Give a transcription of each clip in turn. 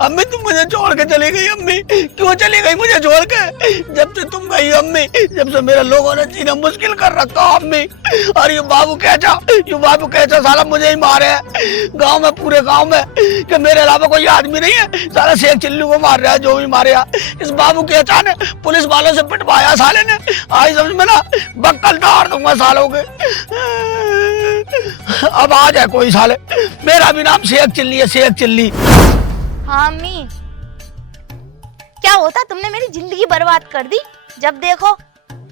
अम्मी तुम मुझे छोड़ के चली गई। अम्मी क्यों चली गई मुझे छोड़ के? जब से तुम गई अम्मी, जब से मेरे लोगों ने जीना मुश्किल कर रखा अम्मी। और ये बाबू कैचा साला मुझे ही मारे है गांव में, पूरे गांव में, कि मेरे अलावा कोई आदमी नहीं है। साला शेख चिल्लू को मार रहा है, जो भी मारे। इस बाबू कैचा ने पुलिस वालों से पिटवाया साले ने। आज समझ में ना बक्कल तोड़ दूंगा सालों के। अब आ जाए कोई साले, मेरा भी नाम शेख चिल्ली है, शेख चिल्ली। हाँ अम्मी, क्या होता, तुमने मेरी जिंदगी बर्बाद कर दी। जब देखो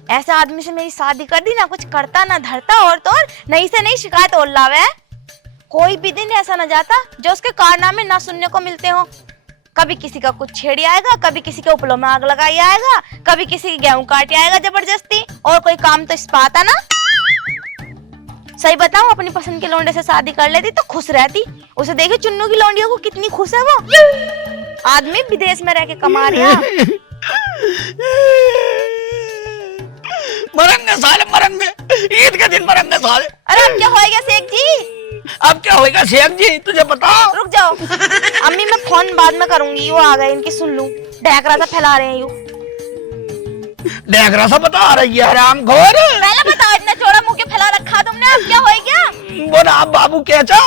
ऐसे आदमी से मेरी शादी कर दी, ना कुछ करता ना धरता, और तो और नई से नई शिकायत और लावे है। कोई भी दिन ऐसा ना जाता जो उसके कारनामे ना सुनने को मिलते हो। कभी किसी का कुछ छेड़ी आएगा, कभी किसी के उपलों में आग लगाई आएगा, कभी किसी की गेहूं काटी आएगा जबरदस्ती, और कोई काम तो इस पाता ना। सही बताऊं, अपनी पसंद के लौंडे से शादी कर लेती तो खुश रहती। उसे देखे चुन्नू की लौंडियों को कितनी खुश है वो। आदमी विदेश में रह के कमा रहा। मरेंगे साले, मरेंगे, ईद के दिन मरेंगे साले। अरे अब क्या होएगा शेख जी? अब क्या होएगा शेख जी, तुझे बताओ। रुक जाओ अम्मी, मैं फोन बाद में करूंगी। वो आ गए, इनकी सुन लूं। डैकरा सा फैला रहे हैं यू। डैकरा सा बता रही है हरामखोर। पहले बताओ, इतना चौड़ा मुंह के फैला रखा तुमने, अब क्या होएगा? वो ना बाबू कैचा,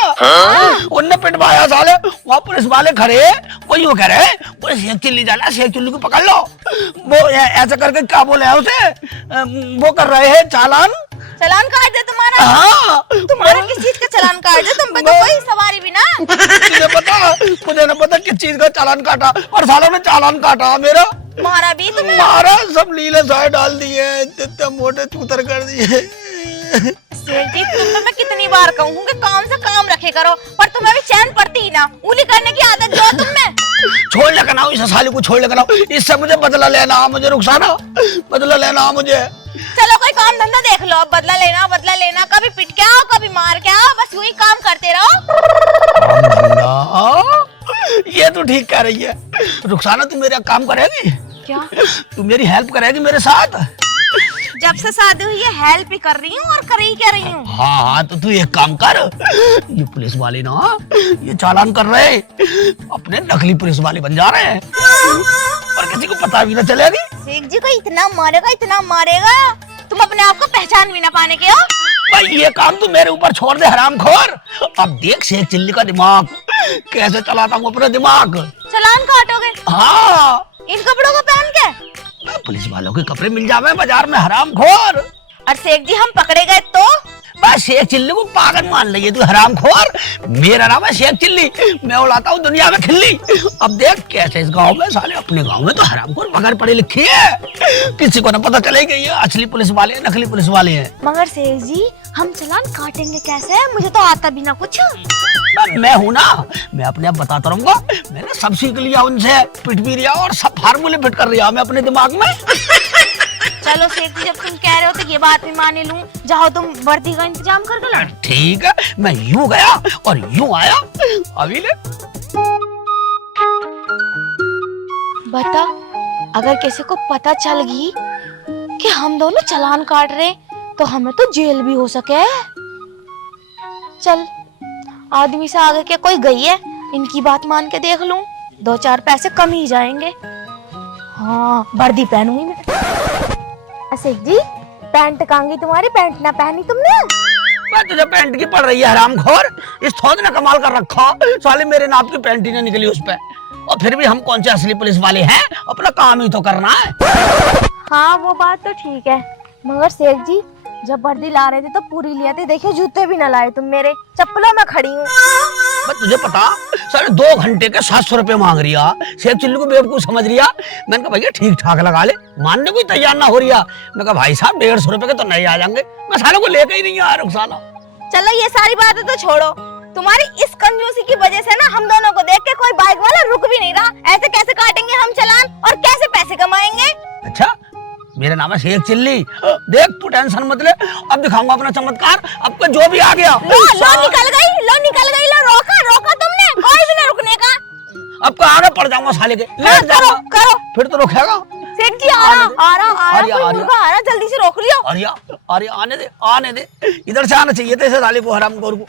उनने पिटवाया साले। वहाँ पुलिस वाले खड़े, वो यूँ कह रहे, वो शेख चिल्ली जाना, शेख चिल्ली को पकड़ लो। वो ऐसा करके क्या बोले है उसे, वो कर रहे हैं चालान। चालान काट दे तुम्हारा? हाँ। तुम्हारा किस चीज का चालान काट दे? तुम पे तो कोई सवारी भी ना। तुझे पता, मुझे न पता किस चीज का चालान काटा, और सालों ने चालान काटा मेरा। मारा भी तुम्हें? मारा, सब नीले साए डाल दिए, इतने मोटे चूतर कर दिए। शेख जी, तुम्हें मैं कितनी बार कहूँ कि काम से काम रखे करो, पर तुम्हें भी चैन पड़ती ही ना। उंगली करने की आदत जो है तुम में। छोड़ लेकर ना इस साली को, छोड़ लेकर ना। इससे मुझे बदला लेना, मुझे रुखसाना बदला लेना मुझे। चलो कोई काम धंधा देख लो। अब बदला लेना, कभी पिट के आओ, कभी मार के आओ, बस यूं ही काम करते रहो। ये तो ठीक कह रही है रुखसाना। तू मेरा काम करेगी क्या? तू मेरी हेल्प करेगी मेरे साथ? जब से शादी हुई है हेल्प ही कर रही हूँ, और कर ही क्या रही हूँ। हाँ तो तू एक काम कर, ये पुलिस वाले ना ये चालान कर रहे, अपने नकली पुलिस वाले बन जा रहे हैं, और किसी को पता भी ना चलेगी। शेख जी को इतना मारेगा तुम अपने आप को पहचान भी ना पाने के हो। भाई ये काम तू मेरे ऊपर छोड़ दे हरामखोर। अब देख शेख चिल्ली का दिमाग कैसे चलाता हूँ, अपना दिमाग। चालान काटोगे? हाँ, इन कपड़ों को पहन के? पुलिस वालों के कपड़े मिल जावे बाजार में हरामखोर। और शेख जी हम पकड़े गए तो? बस शेख चिल्ली को पागल मान लिया तू हरामखोर। मेरा नाम है शेख चिल्ली, मैं उड़ाता हूँ दुनिया में खिल्ली। अब देख कैसे इस गांव में, साले अपने गांव में तो हरामखोर बगैर पढ़े लिखे है, किसी को ना पता चलेगा ये असली पुलिस वाले हैं, नकली पुलिस वाले हैं। मगर शेख जी हम चालान काटेंगे कैसे? मुझे तो आता भी ना कुछ। मैं हूँ ना, मैं अपने आप बताता रहूंगा। मैंने सब सीख लिया उनसे, पिट भी लिया और सब फार्मूले फिट कर लिया मैं अपने दिमाग में। चलो शेख जी, जब तुम कह रहे हो तो ये बात भी मान लूं। जाओ तुम वर्दी का इंतजाम करके लो। ठीक है, मैं यूं गया और यूं आया। अभी ले बता, अगर किसी को पता चल गई कि हम दोनों चालान काट रहे तो हमें तो जेल भी हो सके। चल, आदमी से आगे के कोई गई है, इनकी बात मान के देख लूं, 2-4 पैसे कम ही जाएंगे। हाँ, वर्दी पहनूंगी मैं। शेख जी, पैंट कांगी तुम्हारी, पैंट ना पहनी तुमने? मैं तुझे पैंट की पड़ रही है हरामखोर। इस थोड़ी ने कमाल कर रखा, साले मेरे नाप की पैंट ही नहीं निकली उस पे। और फिर भी हम कौन से असली पुलिस वाले हैं, अपना काम ही तो करना है। हाँ वो बात तो ठीक है, मगर शेख जी जब वर्दी ला रहे थे तो पूरी लिया थे। देखिए जूते भी न लाए तुम, मेरे चप्पलों में खड़ी हूँ। तुझे पता, साढ़े 2 घंटे के 700 रुपए मांग रही है। शेख चिल्ली को बेवकूफ समझ रही है। मैंने कहा भैया ठीक ठाक लगा ले, मानने को तैयार ना हो रही है। मैं कहा भाई साहब 150 रुपए के तो नहीं आ जाएंगे, मैं सालों को लेकर ही नहीं आ रुखसाना। चलो ये सारी बातें तो छोड़ो, तुम्हारी इस कंजूसी की वजह से ना हम दोनों को देख के कोई बाइक वाला रुक भी नहीं रहा। ऐसे कैसे काटेंगे हम चालान और कैसे पैसे कमाएंगे? अच्छा, मेरा नाम है शेख चिल्ली। देख तू टेंशन मत ले, अब दिखाऊंगा अपना चमत्कार। अब का जो भी आ गया लो निकल गई, रोका तुमने, कोई भी ना रुकने का। अब का आगे पड़ जाऊंगा साले के, लेट जाऊंगा। करो फिर तो रोकेगा। शेख जी आ रहा, जल्दी से रोक लियो। आर्या आने दे, इधर से आना चाहिए था इसे साले को, हरामखोर को।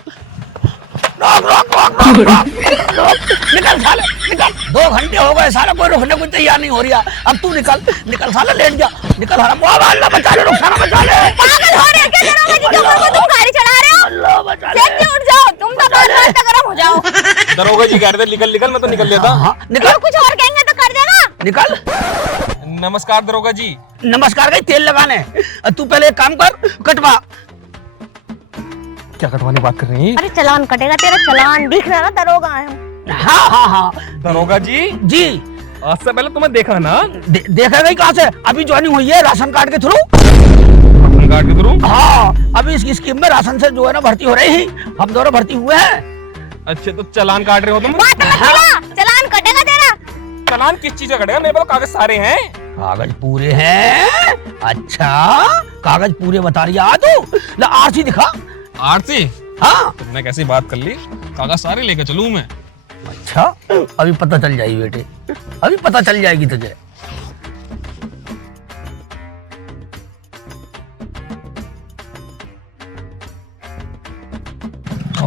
निकल साले निकल। 2 घंटे हो गए साला, कोई रुकने को तैयार नहीं हो रही है। अब तू निकल निकल साला, लेट जा निकल साला। अल्लाह बचा ले, रुक साला बचा ले। पागल हो रहे क्या दरोगा जी के ऊपर को तुम गाड़ी चढ़ा रहे हो? अल्लाह बचा ले। सेठ जी उठ जाओ, तुम तो बात गरम हो जाओ। दरोगा जी कह रहे थे निकल निकल, मैं तो निकल लेता। हाँ निकल। कुछ और कहेंगे तो कर देना। निकल। नमस्कार दरोगा जी। नमस्कार गई तेल लगाने। तू पहले एक काम कर, कटवा। क्या कटवाने की बात कर रही हैं? अरे चलान कटेगा तेरा, चलान दिख रहा ना, दरोगा है हम। हाँ हाँ हाँ दरोगा जी, जी। आज से पहले तुम्हें देखा ना। देखा गई कहाँ से? अभी ज्वाइनिंग हुई है राशन कार्ड के थ्रू। राशन कार्ड के थ्रू? हाँ, अभी इस स्कीम में राशन से जो है ना भर्ती हो रही है, हम दोनों भर्ती हुए हैं। अच्छा, तो चालान काट रहे हो तुम? बात मत खिला, चलान कटेगा तेरा। चालान किस चीज का कटेगा? मेरे पास कागज सारे हैं। कागज पूरे हैं? अच्छा, कागज पूरे बता रही है तू। ला आरसी दिखा। आरती? हाँ तुमने कैसी बात कर ली, कागज सारे लेके चलूं मैं? अच्छा, अभी पता चल जाएगी बेटे, अभी पता चल जाएगी तुझे।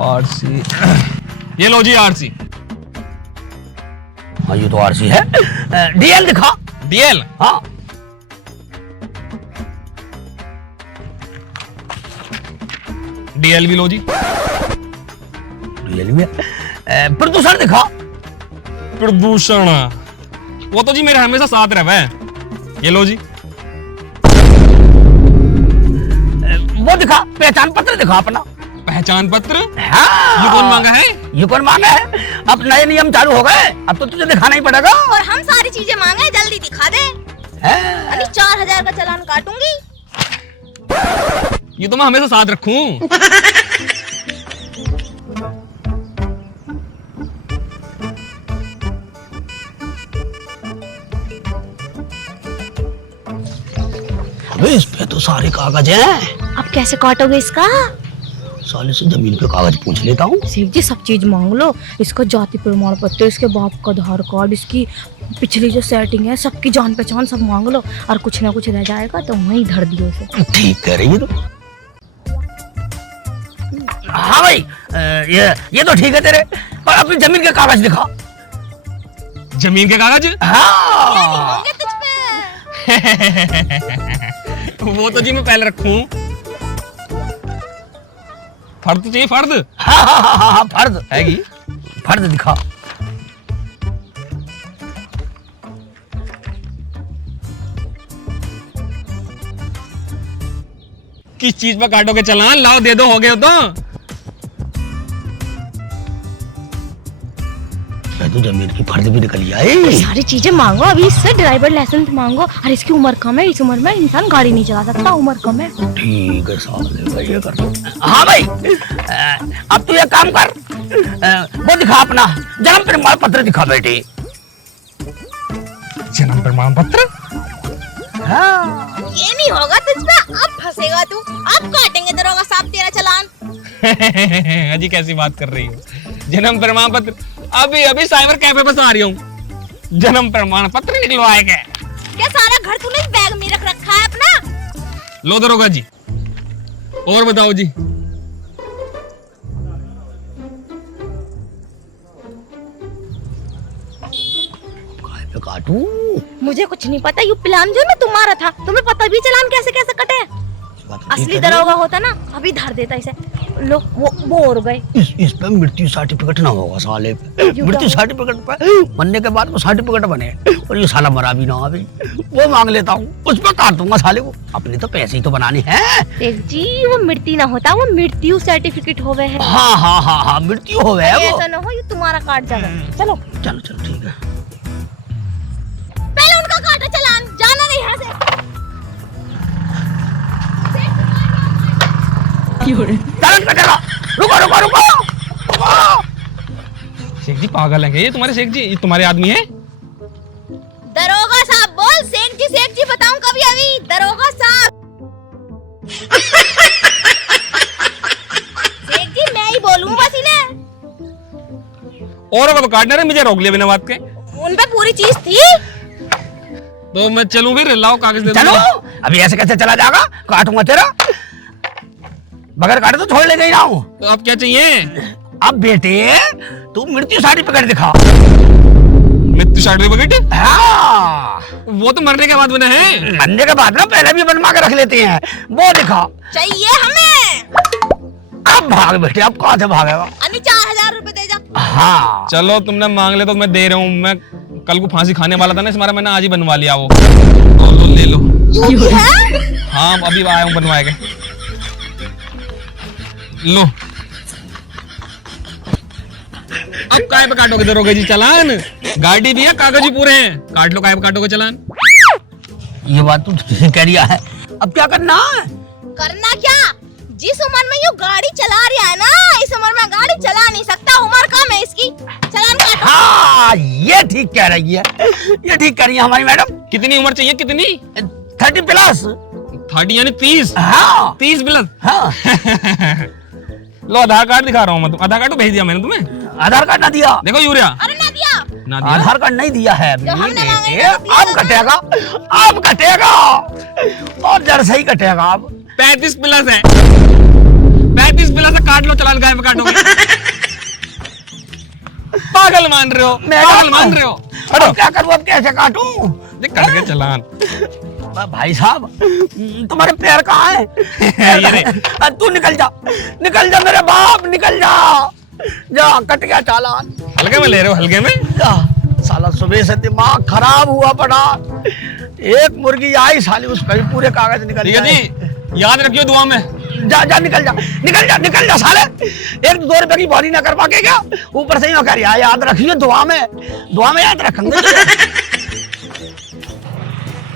आरसी, ये लो जी आरसी। हाँ ये तो आरसी है। डीएल दिखा। डीएल? हाँ डीएल भी लो जी। डीएल भी। प्रदूषण दिखा। प्रदूषण, वो तो जी मेरे हमेशा साथ रहे। ये लो जी। वो दिखा, पहचान पत्र दिखा अपना। पहचान पत्र? हाँ। ये कौन मांगा है? ये कौन मांगा है? अब नए नियम चालू हो गए, अब तो तुझे दिखाना ही पड़ेगा। और हम सारी चीजें मांगे, जल्दी दिखा दे। अभी 4000 का चालान काटूंगी। ये तो मैं हमेशा साथ रखूं। अबे इस पे तो सारे कागज हैं। अब कैसे काटोगे इसका? साले से जमीन के कागज पूछ लेता हूँ। सेठ जी सब चीज मांग लो, इसका जाति प्रमाण पत्र, इसके बाप का आधार कार्ड, इसकी पिछली जो सेटिंग है, सबकी जान पहचान सब मांग लो। और कुछ ना कुछ रह जाएगा तो वहीं धर दियो उसे। ठीक कह रही है तो। हाँ भाई, ये तो ठीक है तेरे, पर अपनी जमीन के कागज दिखा। जमीन के कागज? हाँ। तुझ पे। वो तो जी मैं पहले रखूं। फर्द चाहिए, फर्द? हाँ, फर्द हैगी। फर्द दिखा। किस चीज पर काटोगे चालान? लाओ दे दो, हो गए तो। तो जमीन की फर्द भी निकल आई। सारी चीजें मांगो, अभी इससे ड्राइवर लाइसेंस मांगो। और इसकी उम्र कम है, इस उम्र में इंसान गाड़ी नहीं चला सकता, उम्र कम है। ठीक है साले भाई, ये कर दो। हाँ भाई, अब तू ये काम कर, वो दिखा अपना जन्म प्रमाण पत्र दिखा बेटे। जन्म प्रमाण पत्र? हाँ। ये नहीं होगा तुझ पे, अब फंसेगा तू। अब काटेंगे दरोगा साहब तेरा चालान। अजी कैसी बात कर रही हो? जन्म प्रमाण पत्र? अभी अभी साइबर कैफे पर आ रही हूँ, जन्म प्रमाण पत्र निकलवाएगा। क्या सारा घर तूने इस बैग में रख रखा है अपना? लो दरोगा जी, और बताओ जी। काटू? मुझे कुछ नहीं पता, ये प्लान जो ना तुम्हारा था। तुम्हें पता भी चालान कैसे कैसे कटे? असली दरोगा होता ना अभी धर देता इसे। लो वो और गए। इस पे मृत्यु सर्टिफिकेट ना होगा साले पे। मृत्यु सर्टिफिकेट पे मरने के बाद वो सर्टिफिकेट बने, और ये साला मरा भी ना अभी। वो मांग लेता हूँ, उस पर काट दूंगा साले को। अपने तो पैसे ही तो बनाने हैं। देख जी, वो मृत्यु ना होता, वो मृत्यु सर्टिफिकेट हो गए है। हाँ हाँ हाँ हाँ, मृत्यु हो गया वो। ऐसा ना हो ये तुम्हारा काट जाएगा। चलो चलो चलो ठीक है। पहले उनका काटो चालान, जाना नहीं यहाँ से। चालान कटेगा। रुको रुको रुको रुको। शेख जी पागल हैं ये तुम्हारे? शेख जी ये तुम्हारे आदमी है? दरोगा साहब बोल। सेठ जी बताऊं कभी? अभी दरोगा साहब। सेठ जी मैं ही बोलूं बस इन्हें। और अब काटने रहे, मुझे रोक लिया बिना बात के। उन पे पूरी चीज थी। तो मैं चलूं फिर? लाओ कागज दे दो। चलो, अभी ऐसे कैसे चला जाएगा? काटूंगा तेरा, बगैर काटे तो छोड़ ले गई ना हूँ। तो अब क्या चाहिए? अब बेटे तू मृत्यु सर्टिफिकेट दिखा। मृत्यु सर्टिफिकेट? हाँ, वो तो मरने के बाद बना है। मरने के बाद ना पहले भी बनवा के रख लेते हैं, वो दिखा। चाहिए हमें। अब भाग बेटे, अब कहाँ से भागेगा? 4,000 रुपए दे जा। हाँ चलो तुमने मांग ले तो मैं दे रहा हूँ। मैं कल को फांसी खाने वाला था ना, इस मारा मैंने आज ही बनवा लिया वो। लो ले लो। हाँ अभी आया हूँ बनवाए के। लो अब काय पे काटोगे दरोगा जी चालान? गाड़ी भी है, कागज भी पूरे हैं, काट लो। काय पे काटोगे चालान? ये बात तो ठीक कह रही है। अब क्या करना है? करना क्या? जिस उम्र में ये गाड़ी चला रहा है ना, इस उम्र में गाड़ी चला नहीं सकता। उम्र कम है इसकी, चालान काटो। हाँ ये ठीक कह रही है, ये ठीक कह रही है हमारी मैडम। कितनी उम्र चाहिए? कितनी? 30+ 30 यानी 30? हाँ 30+? हाँ। लो आधार कार्ड दिखा रहा हूँ मैं। तुम आधार कार्ड तो भेज दिया मैंने तुम्हें। आधार कार्ड ना दिया? देखो यूरिया। अरे ना दिया। ना दिया? आधार कार्ड नहीं दिया है अभी। जब हमने बेटे, मांगे तो दिया अब कटेगा, अब कटेगा और जड़ से ही कटेगा अब। 35+ है। 35+ है, काट लो चालान। काय पे काटोगे? पागल मान रहे हो, पागल मान रहे हो। अब क्या करूँ, अब कैसे काटूं? कट गया चालान। भाई साहब तुम्हारे पैर कहाँ है? ये रे। तू निकल जा, निकल जा मेरे बाप, निकल जा। जा, कट गया चालान। हल्के में ले रहे हो? हल्के में? जा, साला सुबह से दिमाग खराब हुआ पड़ा। एक मुर्गी आई साली, उसका भी पूरे कागज निकल ठीक है गए। जी, याद रखियो दुआ में। जा जा, निकल जा, निकल जा, निकल जा साले। 1-2 रुपए की बॉडी ना कर पाके क्या? ऊपर से ही कह रहा, याद रखियो दुआ में, दुआ में याद रखेंगे।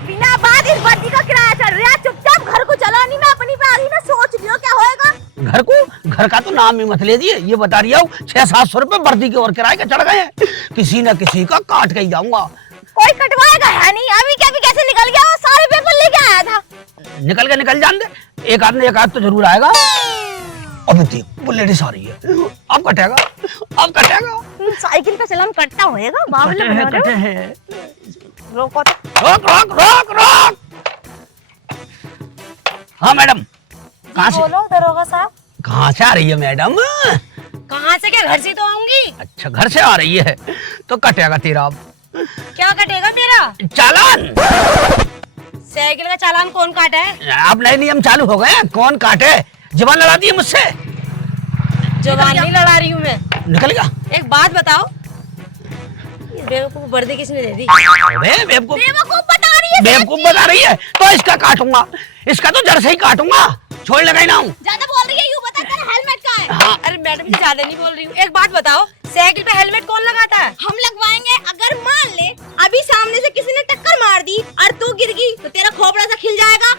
बिना बात इस बत्ती का किराया चढ़ रहा है। चुपचाप घर को चलो, नहीं मैं अपनी पे आ रही ना, सोच लियो क्या होएगा। घर को, घर का तो नाम ही मत ले दिए। ये बता रही हूँ 600-700 रुपए वर्दी के और किराए के चढ़ गए हैं। किसी न किसी का काट के ही जाऊंगा। कोई कटवाएगा है नहीं। अभी क्या भी कैसे निकल गया? वो सारे पेपर लेके आया था। निकल के निकल जान दे, एक आध तो जरूर आएगा। अब देख वो लेडीज आ रही है, अब कटेगा, अब कटेगा। साइकिल पे चलान कटता होएगा। बावले बना रहे कटे हो। हैं। रोको तो। रोक रोक रोक रोक। हाँ मैडम, कहाँ से? बोलो दरोगा साहब। कहाँ से आ रही है मैडम? कहाँ से? क्या घर से तो आऊंगी। अच्छा घर से आ रही है तो कटेगा तेरा अब क्या कटेगा तेरा? चालान। साइकिल का चालान कौन काटा है? अब नए नियम चालू हो गए हैं, कौन काटे? जबान लड़ा दी है मुझसे। जवान नहीं लड़ा रही हूँ मैं। निकल गया। एक बात बताओ, बेवकूफ वर्दी किसने दे दी? बेवकूफ बता रही है। बेवकूफ बता रही है तो इसका काटूंगा, इसका तो जड़ से ही काटूंगा। छोड़ लगा ही ना हूँ। ज्यादा बोल रही है, यूँ बता तेरा हेलमेट कहाँ है? हाँ। अरे मैडम जी ज्यादा नहीं बोल रही हूँ। एक बात बताओ, साइकिल पे हेलमेट कौन लगाता है? हम लगवाएंगे। अगर मान ले अभी सामने से किसी ने टक्कर मार दी और तू गिर गई तो तेरा खोपड़ा सा खिल जाएगा।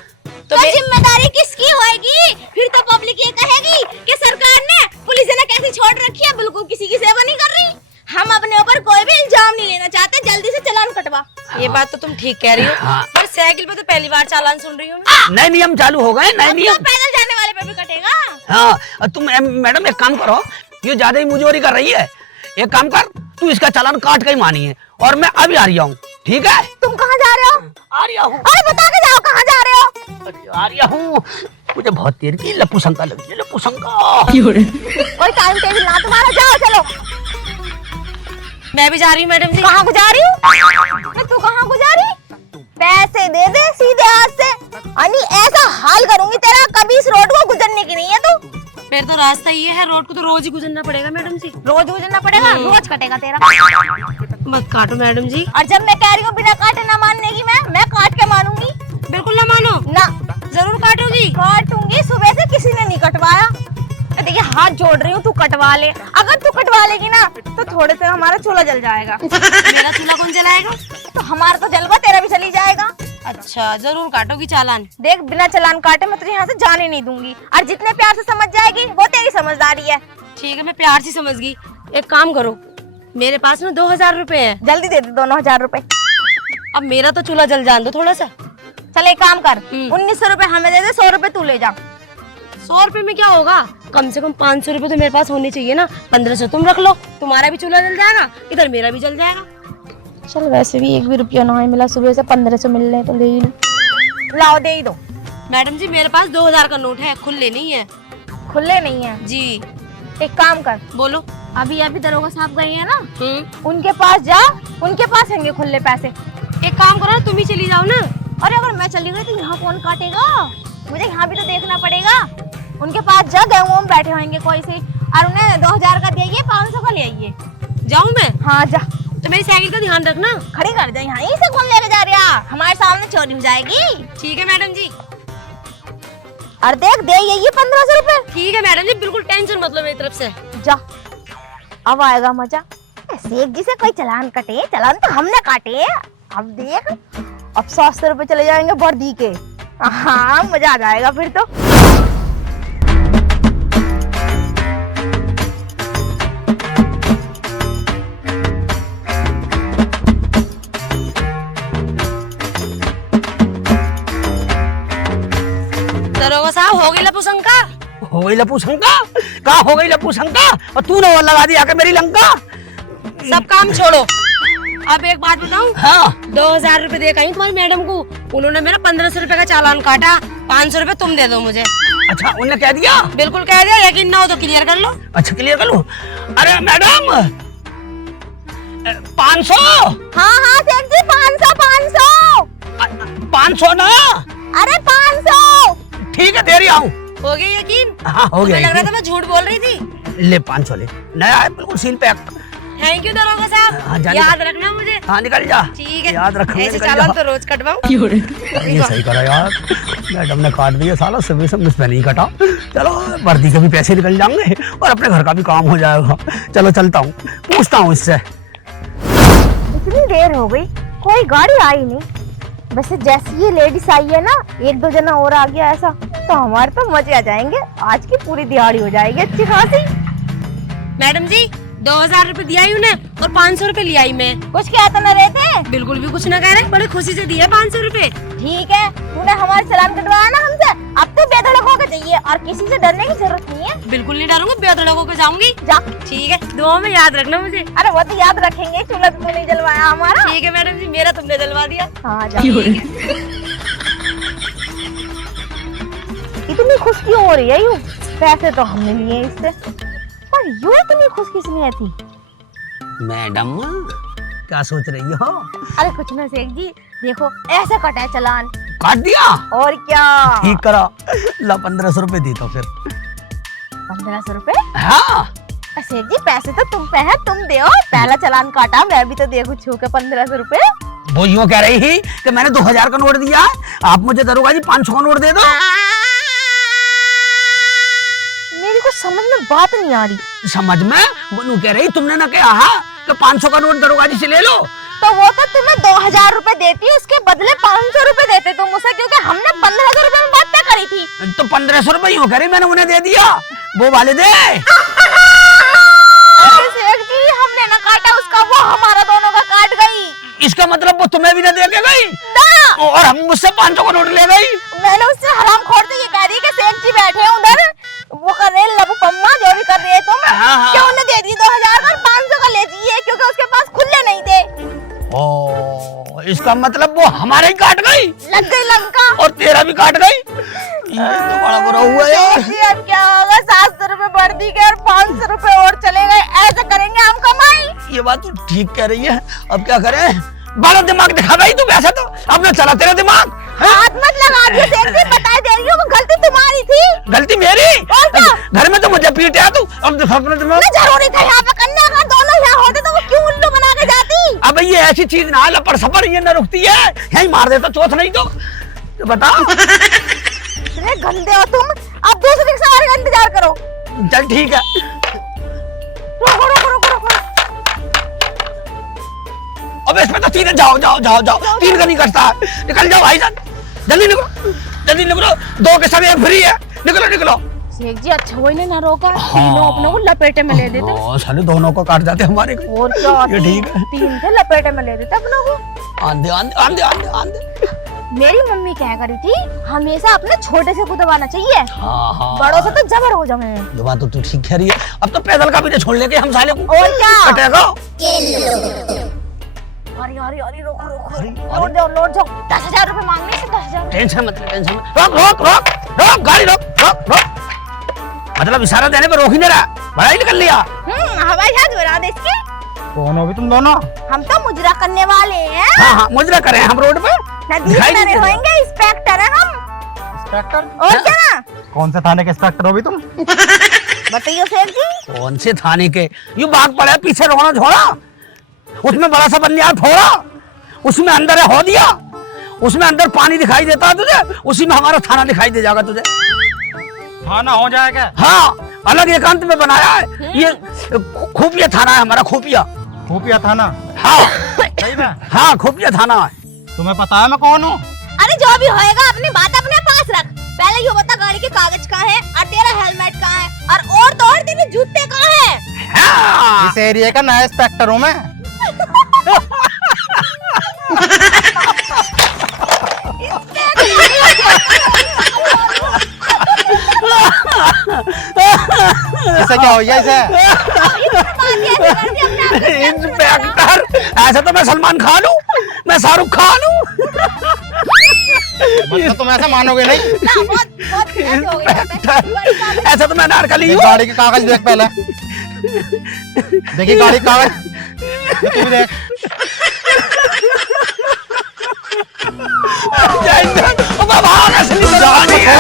तो जिम्मेदारी किसकी होएगी? फिर तो पब्लिक ये कहेगी कि सरकार ने, पुलिस ने कैसी छोड़ रखी है, बिल्कुल किसी की सेवा नहीं कर रही। हम अपने ऊपर कोई भी इल्जाम नहीं लेना चाहते, जल्दी से चालान कटवा। ये बात तो तुम ठीक कह रही हो। हाँ। पर साइकिल पे तो पहली बार चालान सुन रही हूँ मैं। नए नियम चालू हो गए, नए नियम। पैदल जाने वाले पे भी कटेगा। हाँ तुम मैडम एक काम करो, ये ज्यादा ही मुजोरी कर रही है। एक काम कर, तू इसका चालान काट के ही मानी है और मैं अभी आ रहा हूँ, ठीक है? तुम कहाँ जा रहे हो? आ रहा हूँ। अरे बता के जाओ कहाँ जा रहे हो? आ रहा हूँ। मुझे बहुत देर की लप्पू शंका लगी है, लप्पू शंका। कोई टाइम टेबल ना तुम्हारा, जाओ चलो। मैं भी जा रही हूँ मैडम जी। कहाँ को जा रही हूँ? तू कहाँ को जा रही? पैसे दे दे सीधे हाथ से, अनि ऐसा हाल करूंगी तेरा, कभी इस रोड को गुजरने की नहीं है तू। मेरा तो रास्ता ये है, रोड को तो रोज ही गुजरना पड़ेगा मैडम जी। रोज गुजरना पड़ेगा? रोज कटेगा तेरा। मत काटो मैडम जी। और जब मैं कह रही हूँ बिना काटे ना मानने की, मैं काट के मानूंगी। बिल्कुल ना मानो ना। जरूर काटूंगी। काटूंगी, सुबह से किसी ने नहीं कटवाया। देखिए हाथ जोड़ रही हूँ, तू कटवा ले। अगर तू कटवा लेगी ना तो थोड़े से हमारा चूल्हा जल जाएगा। मेरा चूल्हा कौन जलाएगा? तो हमारा तो जलवा, तेरा भी चली जाएगा। अच्छा जरूर काटोगी चालान। देख बिना चालान काटे मैं तुझे यहाँ से जाने नहीं दूंगी, और जितने प्यार से समझ जाएगी वो तेरी समझदारी है। ठीक है मैं प्यार से समझ गई। एक काम करो, मेरे पास ना 2000 रुपए है, जल्दी दे दे दोनों 1000 रुपए। अब मेरा तो चूल्हा जल जान दो थोड़ा सा। चल एक काम कर, 1900 रुपए हमें दे दे, 100 रुपए तू ले जा। 100 रुपए में क्या होगा? कम से कम 500 रुपए तो मेरे पास होने चाहिए ना। 1500 तुम रख लो, तुम्हारा भी चूल्हा जल जाएगा, इधर मेरा भी जल जाएगा। चल वैसे भी 1 भी रुपया ना मिला, सुबह से 1500 मिल रहे तो ले ही लो। लाओ दे ही दो। मैडम जी मेरे पास 2000 का नोट है, खुले नहीं है। खुले नहीं है जी। एक काम कर, बोलो। अभी अभी दरोगा साहब गई है ना, उनके पास जा, उनके पास होंगे खुले पैसे। एक काम करो ना, तुम ही चली जाओ ना। अरे अगर मैं चली गई तो यहाँ कौन काटेगा? मुझे यहाँ भी तो देखना पड़ेगा। उनके पास जा, गेहूं में बैठे होंगे कोई सी, और उन्हें 2000 का दिए, 500 का ले आइए। जाऊँ मैं? हाँ जा। तो मेरी साइकिल का ध्यान रखना। खड़ी कर दे, यहाँ से कौन लेके जा रहा? हमारे सामने चोरी हो जाएगी। ठीक है मैडम जी। और देख दे ये 1500 रुपए। ठीक है मैडम जी, बिल्कुल टेंशन मत लो मेरी तरफ से। जा, अब आएगा मजा। शेख जी से कोई चालान कटे, चालान तो हमने काटे। अब देख, अब 700 रुपए चले जाएंगे वर्दी के। हाँ मजा आ जाएगा फिर तो। दरोगा साहब, हो गई लपू शंका? हो गई लपू शंका? कहाँ हो गई लपू शंका? और तूने और लगा दिया के मेरी लंका। सब काम छोड़ो, अब एक बात बताऊं? हाँ 2000 रुपए दे आई तुम्हारी मैडम को, उन्होंने मेरा 1500 रुपए का चालान काटा। 500 रुपए तुम दे दो मुझे। अच्छा, उन्होंने कह दिया? बिल्कुल कह दिया, यकीन ना हो तो क्लियर कर लो। अच्छा क्लियर कर लूं। अरे मैडम 500। हाँ हाँ शेख जी, 500 500 ना? अरे 500। ठीक है, दे रही हूँ। हो गया यकीन? हाँ हो गया। लग रहा था मैं झूठ बोल रही थी। ले 500 ले, नया है बिल्कुल सील पैक। थैंक यू दरोगा साहब। हाँ, याद रखना मुझे। हाँ निकल जा। ठीक है, याद रखूंगा। ऐसे चालान तो रोज कटवाऊं। ये सही करा यार, मैडम ने काट दिया साला, सुबह से मुझ पे नहीं कटा। चलो वर्दी के भी पैसे निकल जाएंगे और अपने घर का भी काम हो जाएगा। चलो चलता हूँ, पूछता हूँ इससे। इतनी देर हो गई, कोई गाड़ी आई नहीं। वैसे जैसे ये लेडीज आई है ना, 1-2 जना और आ गया ऐसा, तो हमारे तो मजे आ जाएंगे। आज की पूरी दिहाड़ी हो जाएगी अच्छी खासी। मैडम जी 2000 रुपए दिया ही उन्हें और 500 रुपए लिया ही मैं। कुछ क्या तो न रहे थे? बिल्कुल भी कुछ ना कह रहे, बड़े खुशी से दिया 500 रुपए। ठीक है, तूने हमारे चालान कटवाया ना हमसे, अब तो बेधड़क होकर चाहिए और किसी से डरने की जरूरत नहीं है। बिल्कुल नहीं डरूंगी, बेधड़क होकर जाऊंगी। जा। ठीक है, दुआ में याद रखना मुझे। अरे वो तो याद रखेंगे, चूल्हा तो नहीं जलवाया हमारा। ठीक है मैडम जी, मेरा तुमने जलवा दिया। हाँ जा। इतनी खुश क्यों हो रही है यूं? पैसे तो हमने लिए इससे, पर यूं इतनी खुश किस लिए थी? मैडम क्या सोच रही हो? अरे कुछ ना शेख जी, देखो ऐसे कटा है चालान। काट दिया? और क्या? ठीक करा। ला 1500 रुपए दी तो फिर। 1500 रुपए? हाँ शेख जी पैसे तो तुम पे है, तुम दो। पहला चालान काटा, मैं भी तो देखू छू के 1500 रुपए। वो यूँ कह रही थी कि मैंने 2000 का नोट दिया है, आप मुझे दरोगा जी 500 का नोट दे दो। मेरी कुछ समझ में बात नहीं आ रही। समझ में? वो यूँ कह रही तुमने ना कहा कि 500 का नोट दरोगा जी से ले लो। तो वो तो तुम्हें 2000 रुपए देती, उसके बदले 500 रुपए देते तुम उसे, क्योंकि हमने 1500 रुपए में बात तय करी थी। तो 1500 रुपए यूँ कह रही, मैंने उन्हें दे दिया। वो वाले दे। अरे शेख जी, हमने ना काटा उसका, वो हमारा दोनों का काट गई। इसका मतलब वो तुम्हें भी ना दे के गई ना। और हम मुझसे 500 का नोट ले गई। मैंने उससे हराम खोर से ये कह रही कि शेख जी बैठे हैं उधर, वो कर रहे लबू पम्मा जो भी कर रही है तुम, हाँ। क्यों उन्हें दे दी 2000 और 500 का ले दिए, क्योंकि उसके पास खुले नहीं थे। ओ, इसका मतलब वो हमारे ही काट गई, लग गई लंका। और तेरा भी काट गई। ये तो बड़ा बुरा हुआ यार। जी अब क्या होगा? 700 रुपए बढ़ दी गए और 500 रुपए और चले गए, ऐसे करेंगे हम कमाई? ये बात तो ठीक कह रही है, अब क्या करें? बड़ा दिमाग दिखा भाई तू, वैसे तो अब ना चला तेरा दिमाग। हाथ मत लगा दियो शेख जी, बता दे रही हूँ, वो गलती तुम्हारी थी। गलती मेरी? और क्या? घर में तो मुझे पीटा तू, अब दिखा अपना दिमाग। ना जरूरी था यहाँ पे करने, अगर दोनों यहाँ होते तो वो क्यों उल्लू बना के जाती? अब ये ऐसी चीज ना लपड़ सपड़ ये न रुकती है, यही मार देता चौथ नहीं तो बता। इतने गंदे हो तुम, अब दूसरी सवारी का इंतजार करो। चल ठीक है। रुको रुको रुको रुको। अब इसमें तो 3 जाओ जाओ जाओ जाओ, 3 का नहीं करता है। निकल जाओ भाईजान, जल्दी निकलो, जल्दी निकलो, 2 के समय फ्री है, निकलो निकलो। शेख जी अच्छा वही ना रोका, तीनों अपनों को लपेटे में ले देते। साले दोनों को काट जाते हमारे को। और क्या? ये ठीक है। 3 थे, लपेटे में ले देते अपनों को। आंधे आंधे आंधे आंधे आंधे। मेरी मम्मी क्या करी थी, हमेशा अपने छोटे से को दबाना चाहिए, हाँ बड़ों से तो जबर हो जाए। ये बात तो तू ठीक कह रही है। अब तो पैदल का भी नहीं छोड़ लेके हम साले को। और क्या? कटेगा। अरे अरे अरे रोको रोको, अरे, लौट जाओ 10,000 रुपए मांगने से 10,000। टेंशन मत ले, टेंशन मत। रोक रोक रोक रोक, गाड़ी रोक रोक रोक। मतलब इशारा देने पर रोक ही नहीं रहा, बड़ा ही निकल लिया। हवाई जहाज उड़ा दे इसके। कौन हो भी तुम दोनों? हम तो मुजरा करने वाले हैं। हाँ हाँ मुजरा करें हम रोड पे, नदी दिखाई किनारे नहीं दे होंगे, इंस्पेक्टर है हम। इंस्पेक्टर? और क्या? कौन से थाने के इंस्पेक्टर हो भी तुम? बताइए सेठ जी। कौन से थाने के? यू भाग पड़ा पीछे रोना झोड़ा, उसमें बड़ा सा बनियान फोड़ा, उसमें अंदर है हो दिया, उसमें अंदर पानी दिखाई देता है तुझे, उसी में हमारा थाना दिखाई दे जाएगा तुझे। थाना हो जाएगा? हाँ अलग एकांत में बनाया है ये, खुफिया थाना है हमारा, खुफिया। खुफिया थाना? हाँ सही में? हाँ खुफिया थाना है। तुम्हें पता है मैं कौन हूँ? अरे जो भी होएगा अपनी बात अपने पास रख। पहले ये बता गाड़ी के कागज कहाँ है और तेरा हेलमेट कहाँ है और तो और तेरे जूते कहाँ है? हाँ इस एरिया का नया इंस्पेक्टर हूँ मैं। इसे क्या हो गया इसे? इंस्पेक्टर, ऐसा तो मैं सलमान खान हूँ, मैं शाहरुख खान हूँ। मतलब तुम ऐसा मानोगे नहीं। इंस्पेक्टर, ऐसा तो मैं नारकली हूँ। गाड़ी के कागज देख पहले, देखिए गाड़ी के कागज, ये तू भी देख। भाग, असली दरवाजा है।